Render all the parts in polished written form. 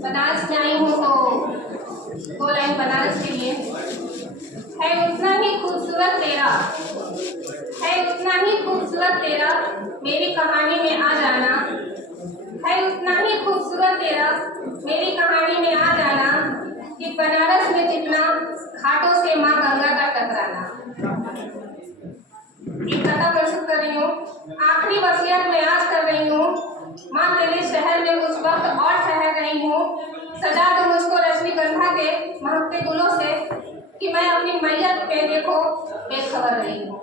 बनारस में आई हूँ तो 2 लाइन बनारस के लिए। है उतना ही खूबसूरत तेरा, है उतना ही खूबसूरत तेरा, मेरी कहानी में आ जाना। है उतना ही खूबसूरत तेरा, मेरी कहानी में आ जाना, कि बनारस में जितना घाटों से माँ गंगा का टकराना। एक कथा प्रस्तुत कर रही हूँ। आखिरी वसीयत मैं आज कर रही हूँ, माँ तेरे शहर में कुछ वक्त और ठहर रही हूँ। सजा दो मुझको रजनीगंधा के महकते गुलों से, कि मैं अपनी मैयत पे देखो बेखबर रही हूँ।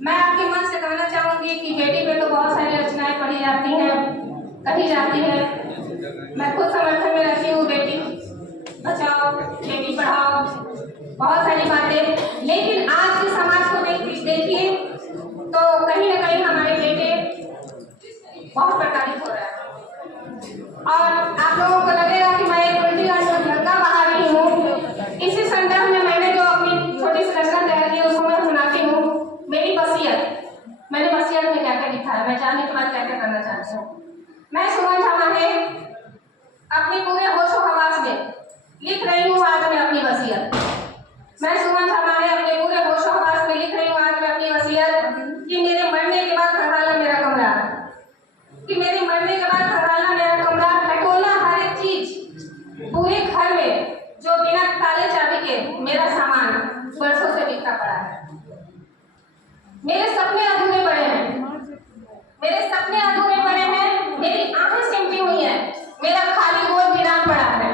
मैं आपके मन से कहना चाहूंगी कि बेटी पे तो बहुत सारी रचनाएं पढ़ी जाती हैं, कही जाती है। मैं खुद समर्थन में रखी हूँ, बेटी बचाओ बेटी पढ़ाओ, बहुत सारी बातें। लेकिन आज के समाज को देखिए तो कहीं ना कहीं हमारे बेटे बहुत प्रताड़ित हो रहा है। और आप लोगों को लगेगा कि मैं एक उल्टी लड़का बहा रही हूँ। इसी संदर्भ में मैंने जो अपनी छोटी सी रचना तैयार की उसको मैं सुनाती हूँ। मेरी वसीयत, मैंने वसीयत में क्या क्या लिखा है, मैं जानने के बाद क्या क्या करना चाहती हूँ। मैं सुमन झा है अपने पूरे होशो हवास में लिख रही हूँ आज मैं अपनी वसीयत। मैं सुमन झा है अपने पूरे होशो हवास में लिख रही हूँ आज मैं अपनी वसीयत, कि मेरे मरने के बाद घरवाला मेरा कमरा, कि मेरे मरने के बाद घरवाला मेरा कमरा, टटोला हर एक चीज पूरे घर में जो बिना ताले चाबी के मेरा सामान बरसों से बिखरा पड़ा है। मेरे सपने अधूरे पड़े हैं, मेरे सपने अधूरे पड़े हैं, मेरी आंखें सिमटी हुई हैं, मेरा खाली गोद वीरान पड़ा है,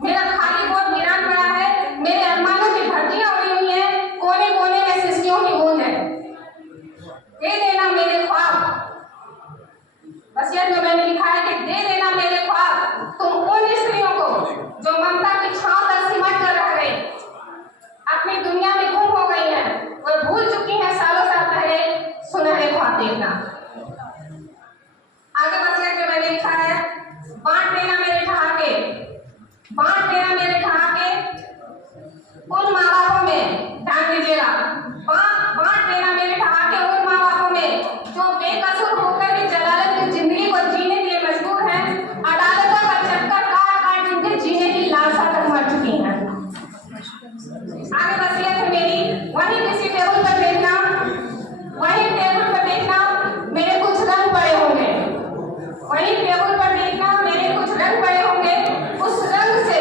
मेरा खाली गोद वीरान पड़ा है, मेरे अरमानों की भर्तियां उड़ी हुई हैं, कोने कोने में सिसकियों की बूंद है। दे देना मेरे ख्वाब, वसीयत में मैंने लिखा है कि दे देना मेरे ख्वाब तुम उन स्त्रियों को जो ममता की छांव तक सिमट कर रह गई, अपनी दुनिया में गुम हो गई हैं, वो भूल चुकी हैं सालों साल पहले सुनहरे ख्वाब देखना। आगे वसीयत में मैंने लिखा है, बांट देना मेरे ठहाके, बांट देना मेरे ठहाके उन माँ बापों में, ध्यान दीजिएगा, बांट देना मेरे ठहाके उन माँ बापों में जो बेकसूर होकर भी जलालत की जिंदगी को जीने के लिए मजबूर हैं, अदालतों का चक्कर काट काट जिनके जीने की लालसा तक मर चुकी हैं। आगे वसीयत है मेरी, वहीं किसी टेबल पर देखना, वहीं टेबल पर देखना मेरे कुछ रंग पड़े होंगे, वहीं टेबल पर देखना मेरे कुछ रंग पड़े होंगे, उस रंग से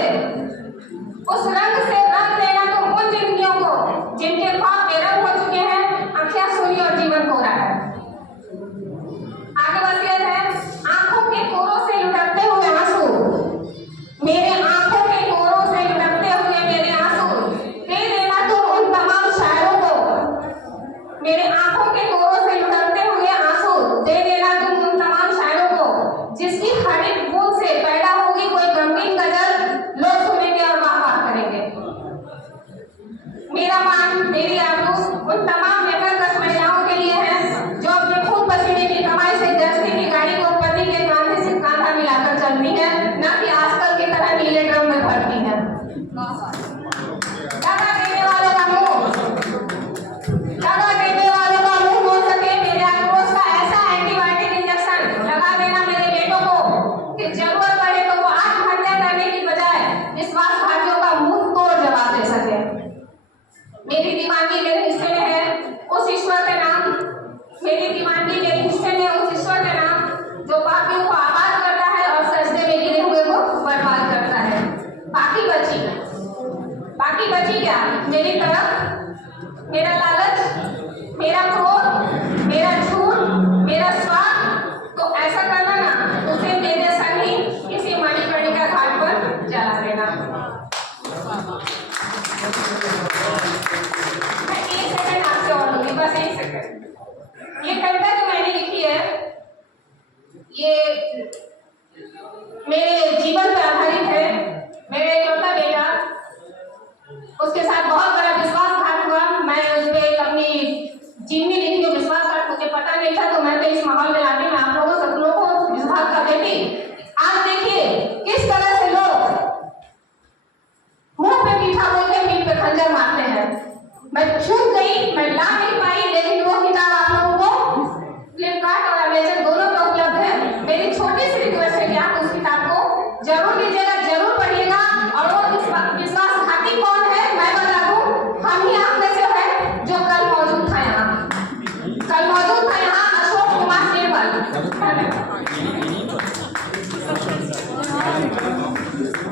रंग देना तुम उन जिंदगियों को जिनके ख्वाब बेरंग हो चुके हैं, आंखें सूनी और जीवन हो रहा है। आगे वसीयत है, आंखों के कोरों से लुढ़कते हुए आंसू, मेरे आंखों के कोरों से लुढ़कते हुए मेरे आंसू, दे देना तुम उन तमाम शायरों को, मेरे आंखों के कोरों से लुढ़कते हुए आंसू, दे देना तुम उन तमाम शायरों को जिसकी हर एक बूंद से पैदा होगी कोई गमगीन गजल, लोग सुनेंगे और वाह वाह करेंगे। मेरा मान, मेरी आरज़ू उन तमाम बेकस महिलाओं के लिए है जो अपने खून पसीने की कमाई से गृहस्थी की गाड़ी को पति के कांधे से कांधा मिलाकर चलती है, न कि आजकल की तरह नीले ड्रम में भरती है। दगा देने वालों का मुंह, दगा देने वालों का मुंह हो सके मेरे आक्रोश का ऐसा एंटीबायोटिक इंजेक्शन लगा देना मेरे बेटों को कि जरूरत पड़े तो वो आत्महत्या करने की बजाय विश्वासघातियों का मुंह तोड़ जवाब दे सके। मेरी दीवानगी मेरे हिस्से में है उस ईश्वर का नाम, मेरी दीवानगी मेरे हिस्से में उस ईश्वर का नाम जो पापियों को आबाद करता है और सजदे में गिरे हुए को बर्बाद करता है। बाकी बची क्या? मेरी तरफ, मेरा लालच, मेरा क्रोध, मेरा झूठ, मेरा स्वार्थ। तो ऐसा करना ना, उसे मेरे संग ही किसी मणिकर्णिका घाट पर जला देना। मैं 1 सेकंड आपसे और लूंगी, बस 1 सेकंड। ये कविता जो मैंने लिखी है ये मेरे जीवन पर आधारित है। मेरे इकलौता बेटा, उसके साथ बहुत बड़ा विश्वासघात हुआ, मैं उस पर अपनी जीवनी लिखी, विश्वासघात मुझे पता नहीं था, तो मैं तो इस माहौल में लाके मैं आप